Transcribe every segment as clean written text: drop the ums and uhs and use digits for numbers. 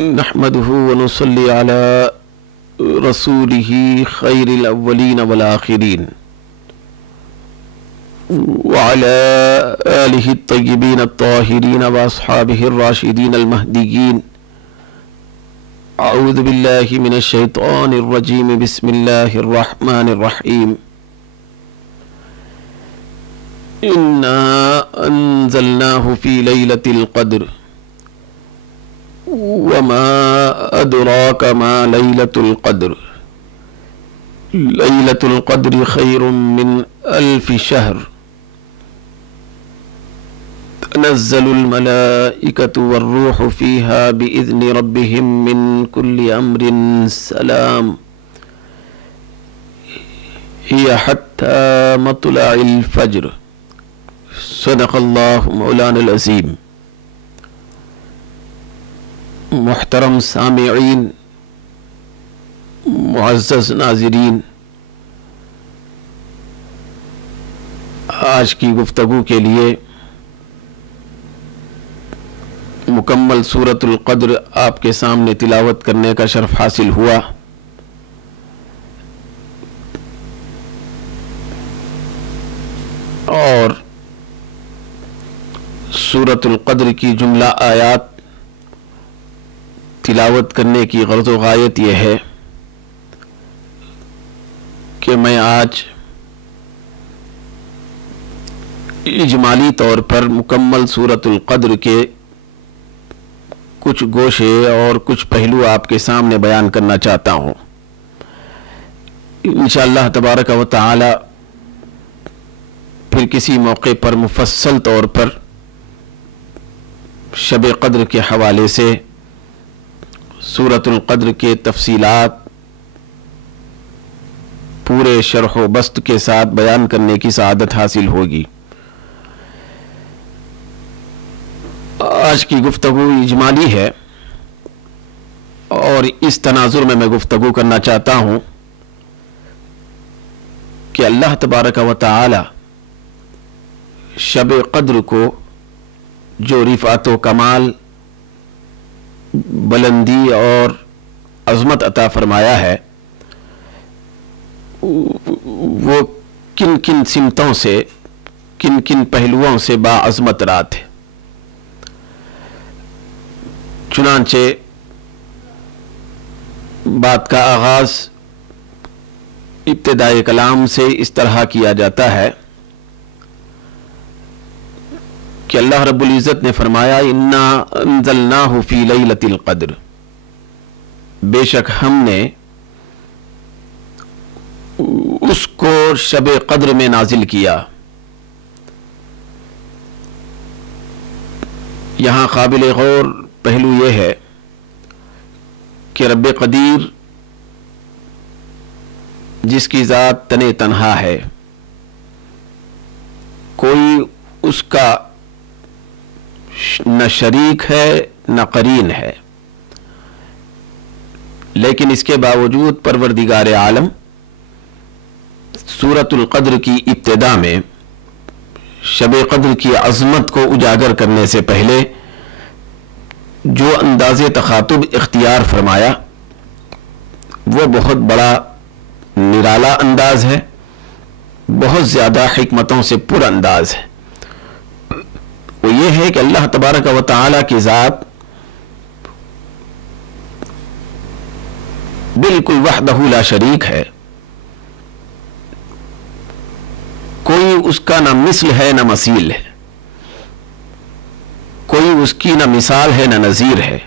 نحمده ونصلي على رسوله خير الأولين والآخرين وعلى آله الطيبين الطاهرين وأصحابه الراشدين المهديين. أعوذ بالله من الشيطان الرجيم. بسم الله الرحمن الرحيم. إنا أنزلناه في ليلة القدر وما أدراك ما ليلة القدر. ليلة القدر خير من 1000 شهر. تنزل الملائكة والروح فيها بإذن ربهم من كل أمر سلام هي حتى مطلع الفجر. صدق الله مولانا العظیم. محترم سامعین، معزز ناظرین، آج کی گفتگو کے لیے مکمل سورۃ القدر آپ کے سامنے تلاوت کرنے کا شرف حاصل ہوا. اور سورۃ القدر کی جملہ آیات تلاوت کرنے کی غرض و غایت یہ ہے کہ میں آج اجمالی طور پر مکمل سورۃ القدر کے کچھ گوشے اور کچھ پہلو آپ کے سامنے بیان کرنا چاہتا ہوں. انشاءاللہ تبارک و تعالی پھر کسی موقع پر مفصل طور پر شب قدر کے حوالے سے سورۃ القدر کے تفصیلات پورے شرح و بسط کے ساتھ بیان کرنے کی سعادت حاصل ہوگی. آج کی گفتگو اجمالی ہے اور اس تناظر میں گفتگو کرنا چاہتا ہوں کہ اللہ تبارک و تعالی شب قدر کو جو رفعت و کمال، بلندی اور عظمت عطا فرمایا ہے، وہ کن کن سمتوں سے، کن کن پہلوؤں سے باعظمت رات ہے. چنانچہ بات کا آغاز ابتدائے کلام سے اس طرح کیا جاتا ہے کہ اللہ رب العزت نے فرمایا انا انزلناہ فی لیلۃ القدر، بے شک ہم نے اس کو شب قدر میں نازل کیا. یہاں قابل غور پہلو یہ ہے کہ رب قدیر جس کی ذات تن تنہا ہے، کوئی اس کا نہ شریک ہے نہ قرین ہے، لیکن اس کے باوجود پروردگار عالم سورۃ القدر کی ابتدا میں شب قدر کی عظمت کو اجاگر کرنے سے پہلے جو انداز تخاطب اختیار فرمایا وہ بہت بڑا نرالا انداز ہے، بہت زیادہ حکمتوں سے پر انداز ہے. وہ یہ ہے کہ اللہ تبارک و تعالی کی ذات بالکل وحدہ لا شریک ہے، کوئی اس کا نہ مثل ہے نہ مثیل ہے، کوئی اس کی نہ مثال ہے نہ نظیر ہے،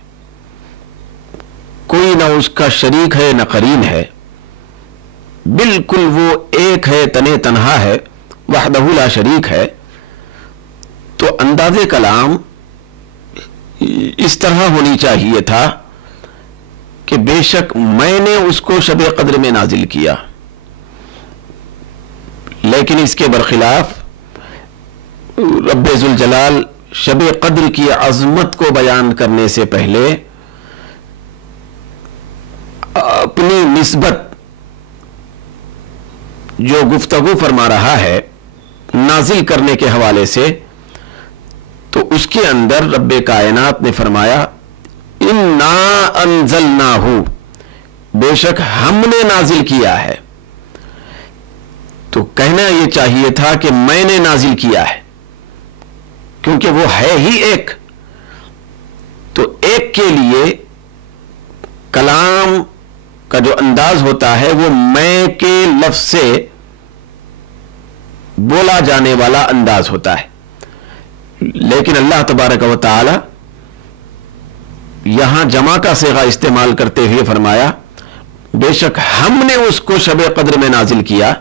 کوئی نہ اس کا شریک ہے نہ قرین ہے، بالکل وہ ایک ہے، تن تنہا ہے، وحدہ لا شریک ہے. تو انداز کلام اس طرح ہونی چاہیے تھا کہ بے شک میں نے اس کو شب قدر میں نازل کیا، لیکن اس کے برخلاف رب ذوالجلال شب قدر کی عظمت کو بیان کرنے سے پہلے اپنی نسبت جو گفتگو فرما رہا ہے نازل کرنے کے حوالے سے، تو اس کے اندر رب کائنات نے فرمایا इन्ना अंज़लनाहु, बेशक हमने नाजिल किया है। तो कहना यह चाहिए था कि मैंने नाजिल किया है, क्योंकि वो है ही एक। तो एक के लिए कलाम का जो अंदाज होता है वो मैं के लफ्ज से बोला जाने वाला अंदाज होता है। लेकिन अल्लाह तबारक व तआला यहां जमा का सेगा इस्तेमाल करते हुए फरमाया बेशक हमने उसको शब कद्र में नाजिल किया।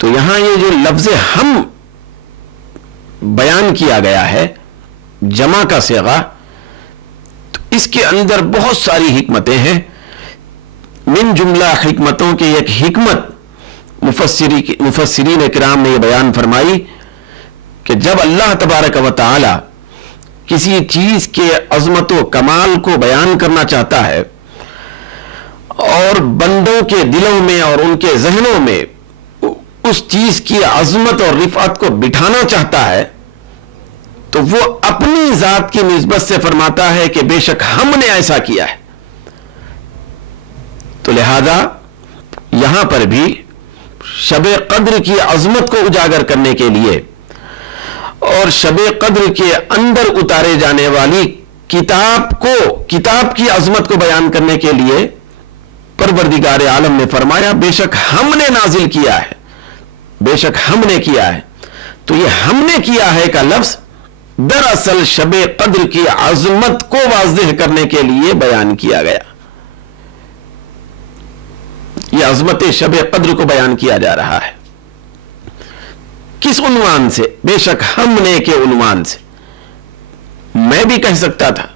तो यहां ये जो लफ्ज हम बयान किया गया है जमा का सेगा, तो इसके अंदर बहुत सारी हिकमतें हैं। मिन जुमला हिकमतों की एक हिकमत मुफस्सिरीन किराम ने यह बयान फरमाई कि जब अल्लाह तबारक व तआला किसी चीज के अजमत व कमाल को बयान करना चाहता है और बंदों के दिलों में और उनके जहनों में उस चीज की अजमत और रिफात को बिठाना चाहता है, तो वो अपनी जात की निस्बत से फरमाता है कि बेशक हमने ऐसा किया है। तो लिहाजा यहां पर भी शबे कद्र की अजमत को उजागर करने के लिए और शबे कद्र के अंदर उतारे जाने वाली किताब की अजमत को बयान करने के लिए परवरदिगार आलम ने फरमाया बेशक हमने नाजिल किया है, बेशक हमने किया है। तो ये हमने किया है का लफ्ज दरअसल शबे कद्र की अजमत को वाज़ेह करने के लिए बयान किया गया। यह अजमत शबे कद्र को बयान किया जा रहा है। किस उन्वान से? बेशक हमने के उन्वान से। मैं भी कह सकता था,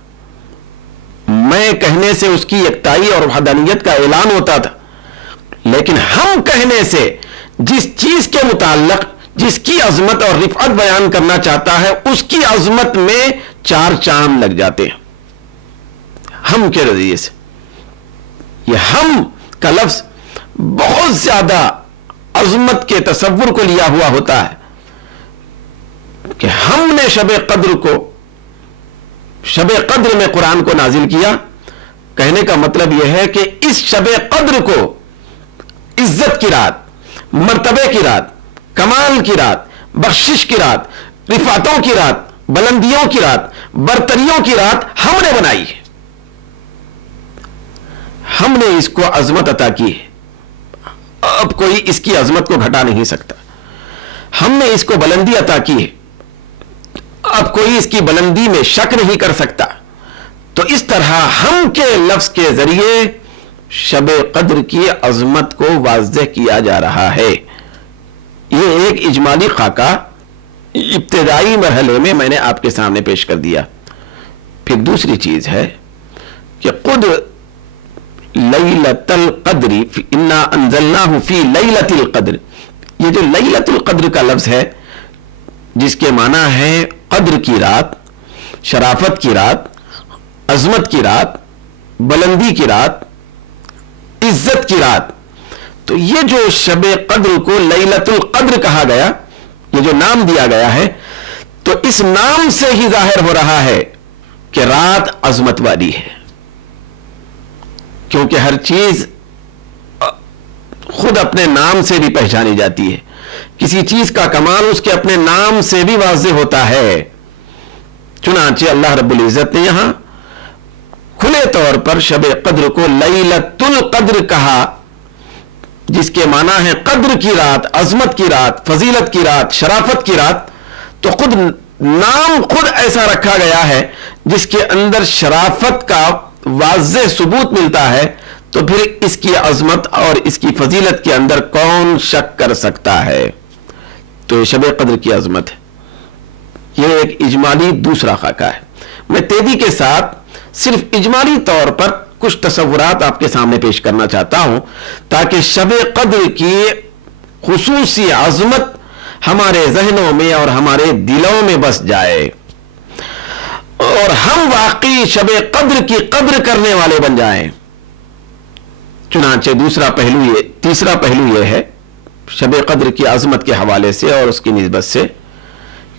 मैं कहने से उसकी यकताई और वहदानियत का ऐलान होता था, लेकिन हम कहने से जिस चीज के मुताल्लिक जिसकी अजमत और रिफअत बयान करना चाहता है उसकी अजमत में चार चांद लग जाते हैं हम के नजरिए से। यह हम का लफ्ज बहुत ज्यादा अजमत के तसव्वुर को लिया हुआ होता है कि हमने शबे कद्र में कुरान को नाजिल किया। कहने का मतलब यह है कि इस शबे कद्र को इज्जत की रात, मर्तबे की रात, कमाल की रात, बख्शिश की रात, रिफातों की रात, बुलंदियों की रात, बरतरियों की रात हमने बनाई है। हमने इसको अजमत अता की है, अब कोई इसकी अजमत को घटा नहीं सकता। हमने इसको बुलंदी अता की है, अब कोई इसकी बुलंदी में शक नहीं कर सकता। तो इस तरह हम के लफ्ज के जरिए शबे कद्र की अजमत को वाज़ेह किया जा रहा है। यह एक इजमाली खाका इब्तिदाई मरहले में मैंने आपके सामने पेश कर दिया। फिर दूसरी चीज है कि खुद लैलतुल क़द्री इन्ना अंज़लनाहु फी लैलतिल क़द्र, ये जो लैलतुल क़द्र का लफ्ज है जिसके माना है कद्र की रात, शराफत की रात, अजमत की रात, बुलंदी की रात, इज्जत की रात, तो ये जो शबे कद्र को लैलतुल क़द्र कहा गया, ये जो नाम दिया गया है, तो इस नाम से ही जाहिर हो रहा है कि रात अजमत वाली है। क्योंकि हर चीज खुद अपने नाम से भी पहचानी जाती है। किसी चीज का कमाल उसके अपने नाम से भी वाज़ेह होता है। चुनांचे अल्लाह रब्बुल इज्जत ने यहां खुले तौर पर शबे कद्र को लैलतुल क़द्र कहा, जिसके माना है कद्र की रात, अजमत की रात, फजीलत की रात, शराफत की रात। तो खुद नाम खुद ऐसा रखा गया है जिसके अंदर शराफत का वाज़ेह सबूत मिलता है, तो फिर इसकी अजमत और इसकी फजीलत के अंदर कौन शक कर सकता है। तो ये शबे कद्र की अजमत है। यह एक इजमाली दूसरा खाका है। मैं तेजी के साथ सिर्फ इजमाली तौर पर कुछ तसव्वुरात आपके सामने पेश करना चाहता हूं ताकि शबे कद्र की खुसूसी अजमत हमारे जहनों में और हमारे दिलों में बस जाए और हम वाकई शबे कद्र की कद्र करने वाले बन जाएं। चुनांचे तीसरा पहलू यह है शबे कद्र की अजमत के हवाले से और उसकी निस्बत से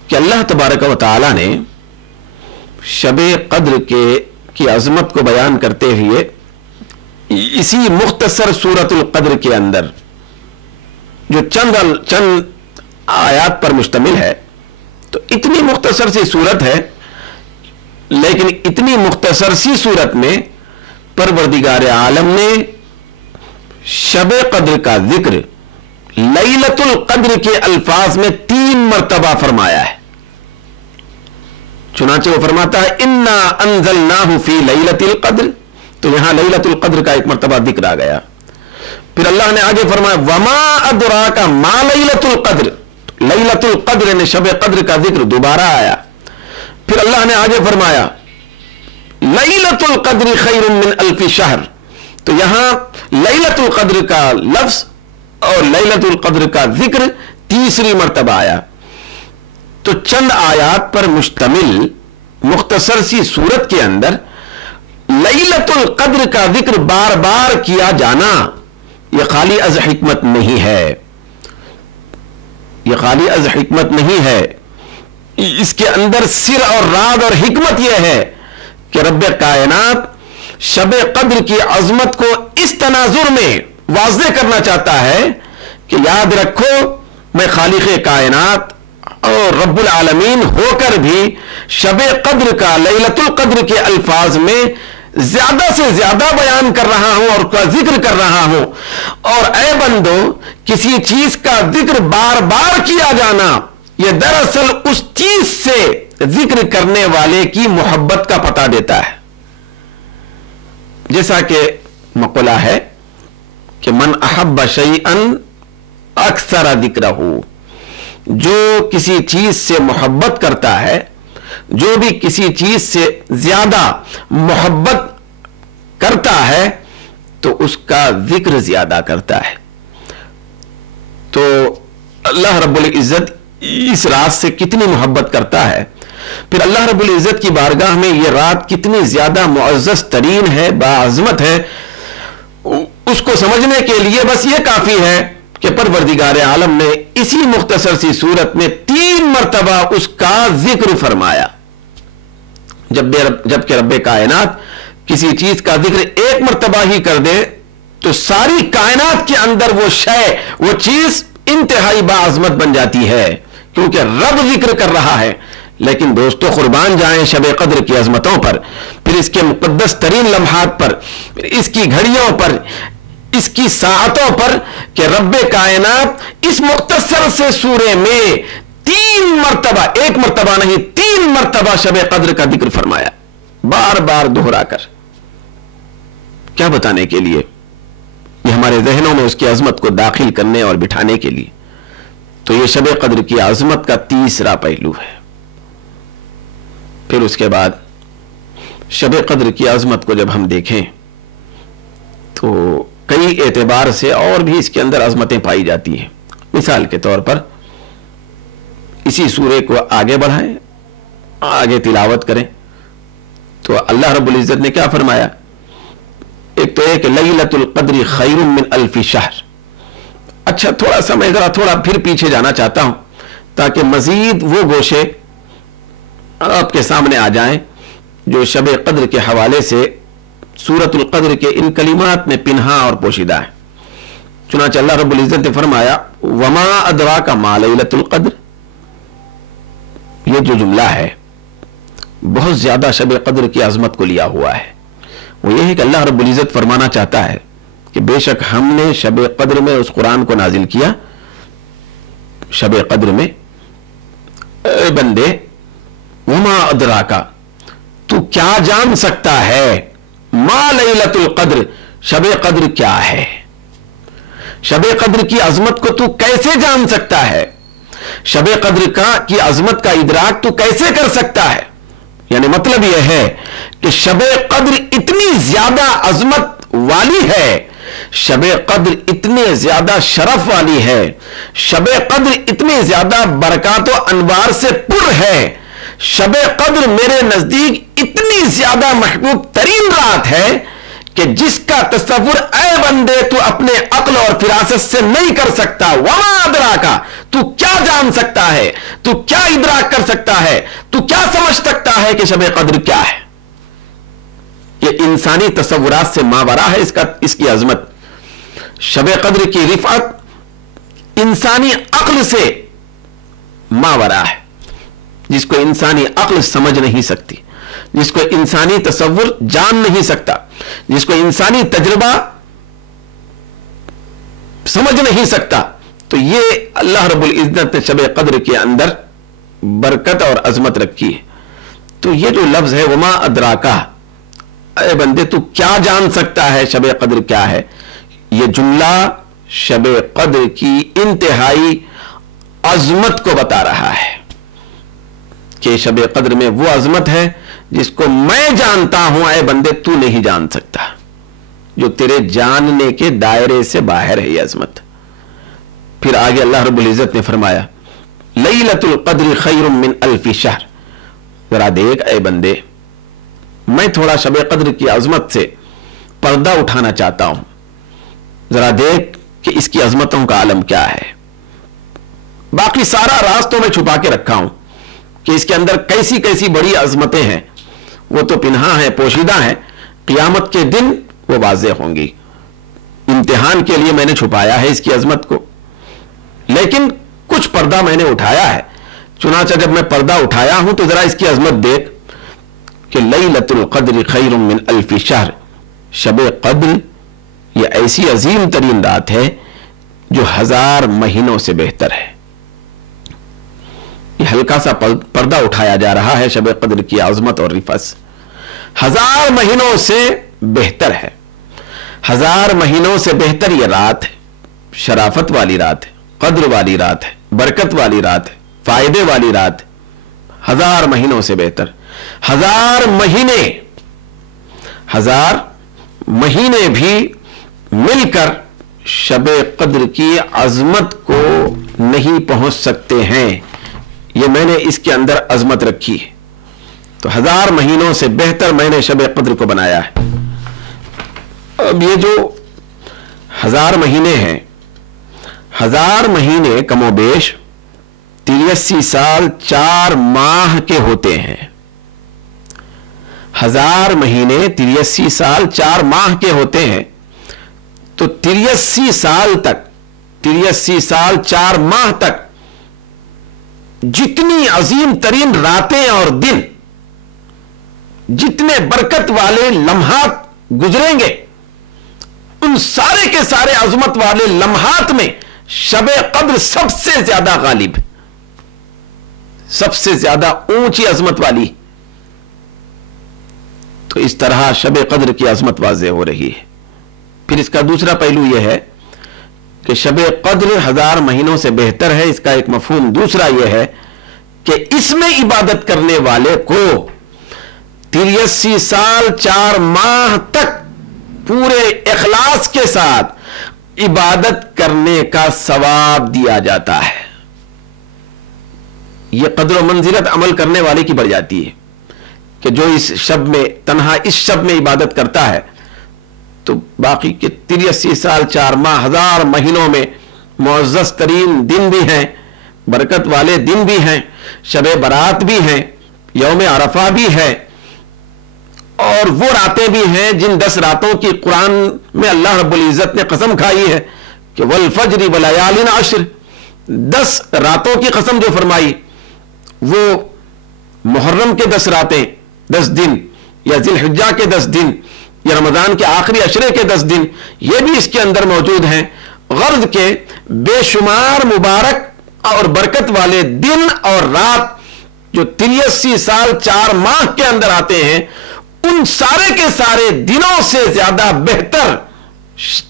कि अल्लाह तबारक व तआला ने शबे कद्र की अजमत को बयान करते हुए इसी मुख्तसर सूरतुल क़द्र के अंदर जो चंद आयात पर मुश्तमिल है, तो इतनी मुख्तसर सी सूरत है, लेकिन इतनी मुख्तसर सी सूरत में परवरदिगार आलम ने शब क़द्र का जिक्र लैलतुल क़द्र के अल्फाज में 3 मरतबा फरमाया है। चुनांचे वो फरमाता है इन्ना अंज़लनाहु फी लैलतिल क़द्र, तो यहां लैलतुल क़द्र का 1 मरतबा जिक्र आ गया। फिर अल्लाह ने आगे फरमाया वमा अदराका मा लैलतुल क़द्र, लैलतुल क़द्र ने शब क़द्र का जिक्र दोबारा आया। फिर अल्लाह ने आगे फरमाया लैलतुल क़द्र खैरुम मिन अल्फि शहर, तो यहां लैलतुल क़द्र का लफ्ज और लैलतुल क़द्र का जिक्र तीसरी मरतबा आया। तो चंद आयात पर मुश्तमिल मुख्तसर सी सूरत के अंदर लैलतुल क़द्र का जिक्र बार बार किया जाना यह खाली अज़ हिकमत नहीं है, यह खाली अज़ हिकमत नहीं है। इसके अंदर सिर और राज और हिकमत यह है कि रब्ब कायनात शब क़द्र की अजमत को इस तनाजुर में वाज़ेह करना चाहता है कि याद रखो मैं खालिक़े कायनात और रब्बुल आलमीन होकर भी शब क़द्र का लैलतुल क़द्र के अल्फाज में ज्यादा से ज्यादा बयान कर रहा हूं और उसका जिक्र कर रहा हूं। और ऐ बंदो, किसी चीज का जिक्र बार बार किया जाना यह दरअसल उस चीज से जिक्र करने वाले की मोहब्बत का पता देता है। जैसा कि मक़ुला है कि मन अहब्ब शैअन अक्सर जिक्रहू, जो किसी चीज से मोहब्बत करता है, जो भी किसी चीज से ज्यादा मोहब्बत करता है तो उसका जिक्र ज्यादा करता है। तो अल्लाह रब्बुल इज्जत इस रात से कितनी मोहब्बत करता है, फिर अल्लाह रब्बुल इज्जत की बारगाह में यह रात कितनी ज्यादा मुअज़्ज़ज़ तरीन है, बाअज़मत है, उसको समझने के लिए बस यह काफी है कि परवरदिगार आलम ने इसी मुख्तसर सी सूरत में 3 मरतबा उसका जिक्र फरमाया। जबकि रब्बे कायनात किसी चीज का जिक्र 1 मरतबा ही कर दे तो सारी कायनात के अंदर वो शय, वो चीज इंतहाई बाअज़मत बन जाती है, क्योंकि रब जिक्र कर रहा है। लेकिन दोस्तों, कुर्बान जाएं शब क़द्र की अजमतों पर, फिर इसके मुक़द्दस तरीन लम्हात पर, फिर इसकी घड़ियों पर, इसकी साअतों पर, कि रब्बे कायनात इस मुख्तसर से सूरे में 3 मरतबा, 1 मरतबा नहीं 3 मरतबा शब क़द्र का जिक्र फरमाया, बार बार दोहराकर। क्या बताने के लिए? ये हमारे जहनों में उसकी अजमत को दाखिल करने और बिठाने के लिए। तो ये शब क़द्र की अजमत का तीसरा पहलू है। फिर उसके बाद शब क़द्र की अजमत को जब हम देखें तो कई एतबार से और भी इसके अंदर अजमतें पाई जाती हैं। मिसाल के तौर पर इसी सूरे को आगे बढ़ाएं, आगे तिलावत करें तो अल्लाह रब्बुल इज्जत ने क्या फरमाया? एक तो एक लैलतुल क़द्र खैरुम मिन अल्फि शहर। अच्छा, थोड़ा सा मैं जरा थोड़ा फिर पीछे जाना चाहता हूं ताकि मजीद वो गोशे आपके सामने आ जाएं जो शब क़द्र के हवाले से सूरतुल क़द्र के इन कलिमात में पिन्हा और पोशीदा है। चुनांचे अल्लाह रब्बुल इज्जत ने फरमाया वमा अदराका मा लैलतुल क़द्र। ये जो जुमला है बहुत ज्यादा शब क़द्र की अजमत को लिया हुआ है। वो ये है कि अल्लाह रब्बुल इज्जत फरमाना चाहता है कि बेशक हमने शब क़द्र में उस कुरान को नाजिल किया। शब क़द्र में ए बंदे, वमा अदराका, तू क्या जान सकता है, मा लैलतुल क़द्र, शब क़द्र क्या है? शब क़द्र की अजमत को तू कैसे जान सकता है? शब क़द्र की अजमत का इदराक तू कैसे कर सकता है? यानी मतलब यह है कि शब क़द्र इतनी ज्यादा अजमत वाली है, शब क़द्र इतने ज्यादा शरफ वाली है, शब क़द्र इतने ज्यादा बरकात व अनवार से पुर है, शब क़द्र मेरे नजदीक इतनी ज्यादा महबूब तरीन रात है कि जिसका तस्वुर ऐ बंदे तू अपने अक्ल और फिरासत से नहीं कर सकता। वमा अदराका, तू क्या जान सकता है, तू क्या इदराक कर सकता है, तू क्या समझ सकता है कि शब क़द्र क्या है? ये इंसानी तसव्वुरात से मावरा है इसकी अजमत। शब कद्र की रिफअत इंसानी अक्ल से मावरा है, जिसको इंसानी अक्ल समझ नहीं सकती, जिसको इंसानी तसव्वुर जान नहीं सकता, जिसको इंसानी तजुर्बा समझ नहीं सकता। तो ये अल्लाह रब्बुल इज्जत ने शब कद्र के अंदर बरकत और अजमत रखी है। तो ये जो लफ्ज है वमा अदराका, अरे बंदे तू क्या जान सकता है शब कद्र क्या है, ये जुमला शब कद्र की इंतहाई अजमत को बता रहा है कि शब कद्र में वो अजमत है जिसको मैं जानता हूं, अरे बंदे तू नहीं जान सकता, जो तेरे जानने के दायरे से बाहर है ये अजमत। फिर आगे अल्लाह रब्बुल इज्जत ने फरमाया लैलतुल क़द्र खैरुम मिन अल्फि शहर। जरा देख ऐ बंदे, मैं थोड़ा शब कद्र की अजमत से पर्दा उठाना चाहता हूं, जरा देख कि इसकी अजमतों का आलम क्या है। बाकी सारा राज तो मैं छुपा के रखा हूं कि इसके अंदर कैसी कैसी बड़ी अजमतें हैं, वो तो पिन्हा है, पोशीदा है, क़ियामत के दिन वो वाज़ेह होंगी। इम्तिहान के लिए मैंने छुपाया है इसकी अजमत को, लेकिन कुछ पर्दा मैंने उठाया है। चुनाचा जब मैं पर्दा उठाया हूं तो जरा इसकी अजमत देख कि लैलतुल क़द्र खैरुम मिन अल्फि शहर। शब कद्र ये ऐसी अजीम तरीन रात है जो 1000 महीनों से बेहतर है। ये हल्का सा पर्दा उठाया जा रहा है शब कद्र की अजमत और रिफस। 1000 महीनों से बेहतर है, 1000 महीनों से बेहतर ये रात है। शराफत वाली रात है, कद्र वाली रात है, बरकत वाली रात है, फायदे वाली रात है। 1000 महीनों से बेहतर। 1000 महीने भी मिलकर शब कद्र की अजमत को नहीं पहुंच सकते हैं। ये मैंने इसके अंदर अजमत रखी है। तो 1000 महीनों से बेहतर मैंने शब कद्र को बनाया है। अब ये जो 1000 महीने हैं, 1000 महीने कमोबेश 83 साल 4 माह के होते हैं। 1000 महीने 83 साल 4 माह के होते हैं। तो 83 साल तक, 83 साल 4 माह तक जितनी अजीम तरीन रातें और दिन, जितने बरकत वाले लम्हात गुजरेंगे, उन सारे के सारे अजमत वाले लम्हात में शब कद्र सबसे ज्यादा गालिब, सबसे ज्यादा ऊंची अजमत वाली। तो इस तरह शब कद्र की अजमत वाज़ेह हो रही है। फिर इसका दूसरा पहलू यह है कि शब कद्र 1000 महीनों से बेहतर है। इसका एक मफहूम दूसरा यह है कि इसमें इबादत करने वाले को 83 साल 4 माह तक पूरे इखलास के साथ इबादत करने का सवाब दिया जाता है। यह कद्र मंजिलत अमल करने वाले की बढ़ जाती है कि जो इस शब में, तन्हा इस शब में इबादत करता है, तो बाकी के 83 साल 4 माह 1000 महीनों में मुअज़्ज़ज़ तरीन दिन भी हैं, बरकत वाले दिन भी हैं, शब बरात भी हैं, यौम अरफा भी है, और वो रातें भी हैं जिन 10 रातों की कुरान में अल्लाह रब्बुल इज़्ज़त ने कसम खाई है कि वल फज्र व लयालिन अश्र। 10 रातों की कसम जो फरमाई, वो मुहर्रम के 10 रातें, 10 दिन, या ज़िलहिज्जा के 10 दिन, या रमजान के आखिरी अशरे के 10 दिन, ये भी इसके अंदर मौजूद हैं। गर्ज के बेशुमार मुबारक और बरकत वाले दिन और रात जो 83 साल 4 माह के अंदर आते हैं, उन सारे के सारे दिनों से ज्यादा बेहतर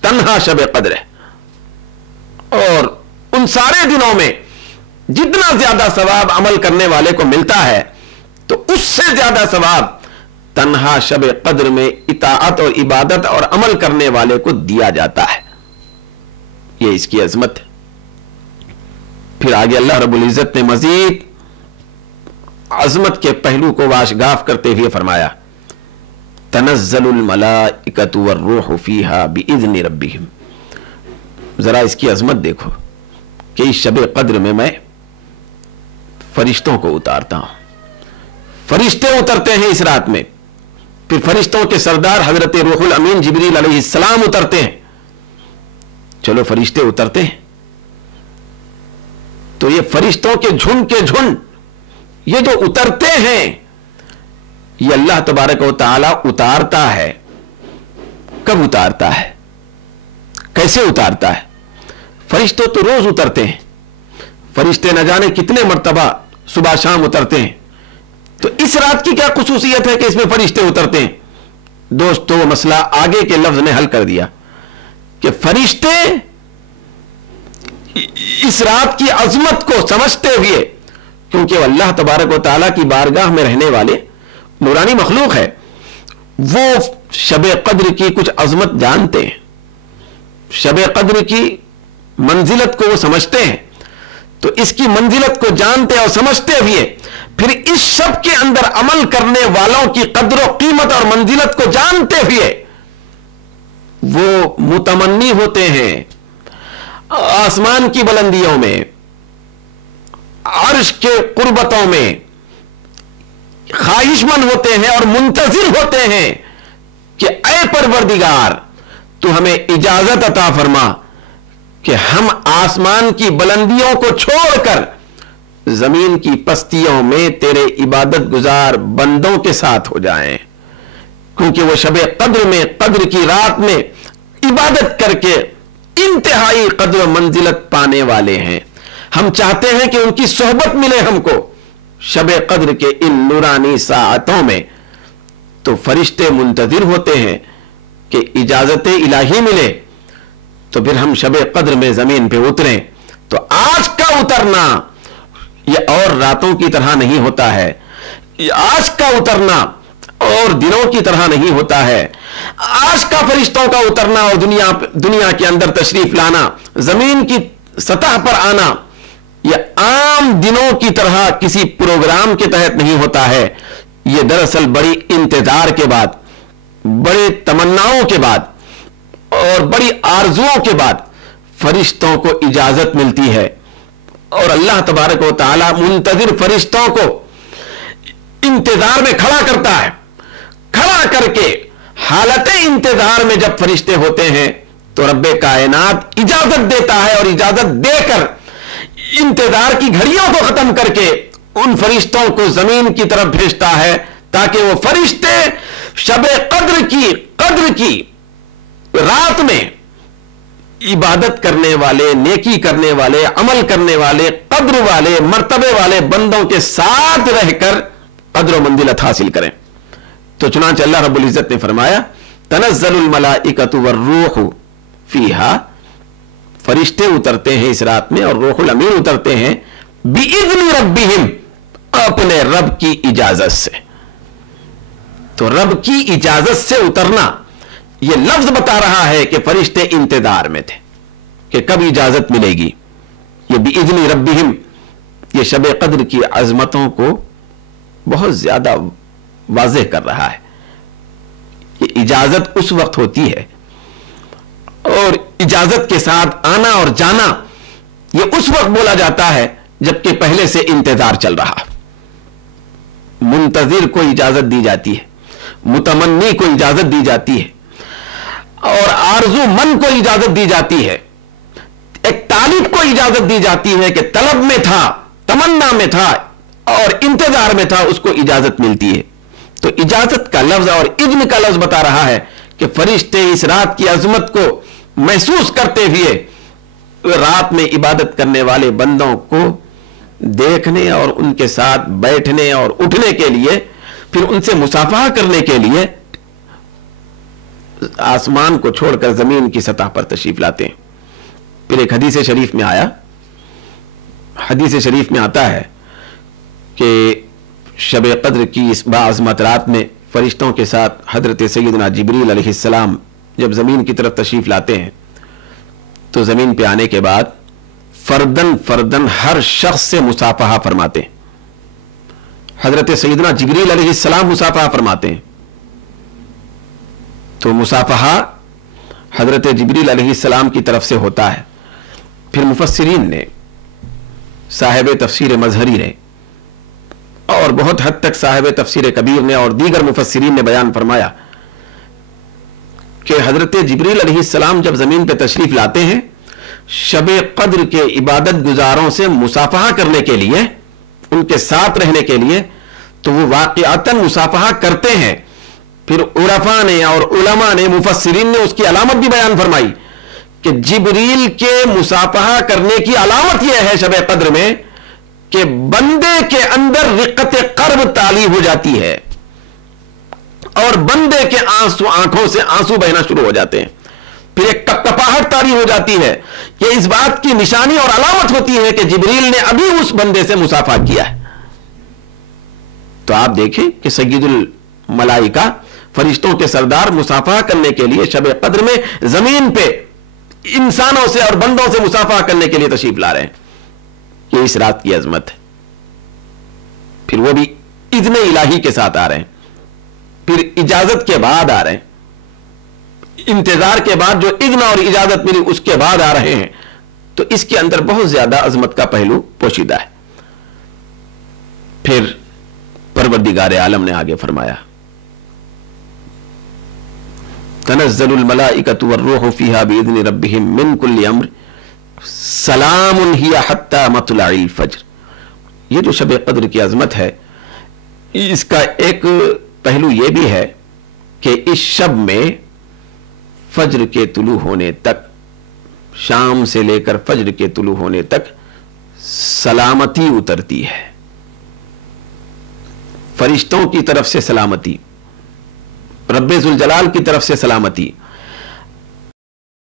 तन्हा शब कद्र है। और उन सारे दिनों में जितना ज्यादा सवाब अमल करने वाले को मिलता है, तो उससे ज्यादा सवाब तन्हा शब कद्र में इताअत और इबादत और अमल करने वाले को दिया जाता है। यह इसकी अजमत है। फिर आगे अल्लाह रब्बुल इज़्ज़त ने मजीद अजमत के पहलू को वाशगाफ करते हुए फरमाया तनज़्ज़लुल मलाइकतु वर्रूहु फ़ीहा बिइज़्नि रब्बिहिम। जरा इसकी अजमत देखो कि इस शब कद्र में मैं फरिश्तों को उतारता हूं। फरिश्ते उतरते हैं इस रात में, फिर फरिश्तों के सरदार हजरत रूहुल अमीन जिब्रील अलैहिस्सलाम उतरते हैं। चलो फरिश्ते उतरते हैं तो ये फरिश्तों के झुंड ये जो उतरते हैं ये अल्लाह तबारक व तआला उतारता है। कब उतारता है, कैसे उतारता है? फरिश्ते तो रोज उतरते हैं, फरिश्ते न जाने कितने मर्तबा सुबह शाम उतरते हैं। तो इस रात की क्या खुसूसियत है कि इसमें फरिश्ते उतरते हैं? दोस्तों, मसला आगे के लफ्ज ने हल कर दिया कि फरिश्ते इस रात की अजमत को समझते हुए, क्योंकि अल्लाह तबारक व तआला की बारगाह में रहने वाले नूरानी मखलूक है, वो शब कद्र की कुछ अजमत जानते हैं, शब कद्र की मंजिलत को वो समझते हैं। तो इसकी मंजिलत को जानते और समझते हुए फिर इस शब के अंदर अमल करने वालों की कद्र कीमत और मंजिलत को जानते हुए वो मुतमन्नी होते हैं आसमान की बुलंदियों में, अर्श के कुर्बतों में ख्वाहिशमंद होते हैं और मुंतजिर होते हैं कि ऐ परवरदिगार, तू हमें इजाजत अता फरमा कि हम आसमान की बुलंदियों को छोड़कर जमीन की पस्तियों में तेरे इबादत गुजार बंदों के साथ हो जाएं, क्योंकि वो शब कद्र में, कद्र की रात में इबादत करके इंतहाई कद्र मंजिलत पाने वाले हैं। हम चाहते हैं कि उनकी सोहबत मिले हमको शब कद्र के इन नूरानी साअतों में। तो फरिश्ते मुंतजिर होते हैं कि इजाजत इलाही मिले तो फिर हम शब कद्र में जमीन पे उतरें। तो आज का उतरना ये और रातों की तरह नहीं होता है, आज का उतरना और दिनों की तरह नहीं होता है। आज का फरिश्तों का उतरना और दुनिया के अंदर तशरीफ लाना, जमीन की सतह पर आना, यह आम दिनों की तरह किसी प्रोग्राम के तहत नहीं होता है। यह दरअसल बड़ी इंतजार के बाद, बड़े तमन्नाओं के बाद और बड़ी आरजुओं के बाद फरिश्तों को इजाजत मिलती है और अल्लाह तबारक व तआला मुंतजिर फरिश्तों को इंतजार में खड़ा करता है। खड़ा करके हालत इंतजार में जब फरिश्ते होते हैं तो रब्बे कायनात इजाजत देता है और इजाजत देकर इंतजार की घड़ियों को खत्म करके उन फरिश्तों को जमीन की तरफ भेजता है ताकि वो फरिश्ते शब कद्र की रात में इबादत करने वाले, नेकी करने वाले, अमल करने वाले, कद्र वाले, मर्तबे वाले बंदों के साथ रहकर कद्र मंजिलत हासिल करें। तो चुनांचे अल्लाह रब्बुल इज्जत ने फरमाया तनज़्ज़लुल मलाइकतु वर्रूहु फीहा, फरिश्ते उतरते हैं इस रात में और रूहुल अमीन उतरते हैं बिइज़्नि रब्बिहिम, अपने रब की इजाजत से। तो रब की इजाजत से उतरना यह लफ्ज बता रहा है कि फरिश्ते इंतजार में थे कि कब इजाजत मिलेगी। यह बिइज़्नि रब्बिहिम, यह शब कद्र की अजमतों को बहुत ज्यादा वाज़ेह कर रहा है। ये इजाजत उस वक्त होती है और इजाजत के साथ आना और जाना यह उस वक्त बोला जाता है जबकि पहले से इंतजार चल रहा। मुंतजिर को इजाजत दी जाती है, मुतमन्नी को इजाजत दी जाती है और आरजू मन को इजाजत दी जाती है। एक तालिब को इजाजत दी जाती है कि तलब में था, तमन्ना में था और इंतजार में था, उसको इजाजत मिलती है। तो इजाजत का लफ्ज और इज़्न का लफ्ज बता रहा है कि फरिश्ते इस रात की अजमत को महसूस करते हुए रात में इबादत करने वाले बंदों को देखने और उनके साथ बैठने और उठने के लिए, फिर उनसे मुसाफहा करने के लिए आसमान को छोड़कर जमीन की सतह पर तशरीफ लाते हैं। फिर एक हदीस शरीफ में आया, हदीस शरीफ में आता है कि शब कद्र की इस बाअज़मत रात में फरिश्तों के साथ हजरत सैयदना जिब्रील अलैहिस्सलाम जब जमीन की तरफ तशरीफ लाते हैं तो जमीन पे आने के बाद फर्दन फर्दन हर शख्स से मुसाफहा फरमाते हैं। हजरत सैयदना जिब्रील अलैहिस्सलाम मुसाफहा फरमाते हैं। तो मुसाफहा हजरत जिब्रील अलैहिस्सलाम की तरफ से होता है। फिर मुफस्सिरीन ने, साहिब तफसीर मजहरी ने और اور بہت حد تک صاحب تفسیر کبیر نے اور دیگر مفسرین نے بیان فرمایا کہ حضرت جبریل علیہ السلام جب زمین پہ تشریف لاتے ہیں شب قدر کے عبادت گزاروں سے مصافحہ کرنے کے لیے، ان کے ساتھ رہنے کے لیے، تو وہ واقعاتاً مصافحہ کرتے ہیں. پھر عرفاء نے اور علماء نے، مفسرین نے اس کی علامت بھی بیان فرمائی کہ جبریل کے مصافحہ کرنے کی علامت یہ ہے شب قدر میں کہ بندے کے اندر رقت قرب تالی ہو جاتی ہے اور بندے کے آنکھوں سے آنسو بہنا شروع ہو جاتے ہیں. پھر ایک کپکپاہٹ طاری ہو جاتی ہے. یہ اس بات کی نشانی اور علامت ہوتی ہے کہ جبریل نے ابھی اس بندے سے مصافحہ کیا ہے. تو آپ دیکھیں کہ سید الملائکہ، فرشتوں کے سردار، مصافحہ کرنے کے لیے شب قدر میں زمین پہ انسانوں سے اور بندوں سے مصافحہ کرنے کے لیے تشریف لا رہے ہیں. یہ اس رات کی عظمت ہے. پھر وہ بھی اذن الہی کے ساتھ آ رہے ہیں، پھر اجازت کے بعد آ رہے ہیں، انتظار کے بعد جو اذن اور اجازت ملی اس کے بعد آ رہے ہیں. تو اس کے اندر بہت زیادہ عظمت کا پہلو پوشیدہ ہے. پھر پروردگار عالم نے آگے فرمایا تنزل الملائکۃ والروح فیہا باذن ربہم من کل امر سلام ہی حتی مطلع الفجر. یہ جو شب قدر کی عظمت ہے، اس کا ایک پہلو یہ بھی ہے کہ اس شب میں فجر کے طلوع ہونے تک، شام سے لے کر فجر کے طلوع ہونے تک سلامتی اترتی ہے. فرشتوں کی طرف سے سلامتی، رب ذوالجلال کی طرف سے سلامتی،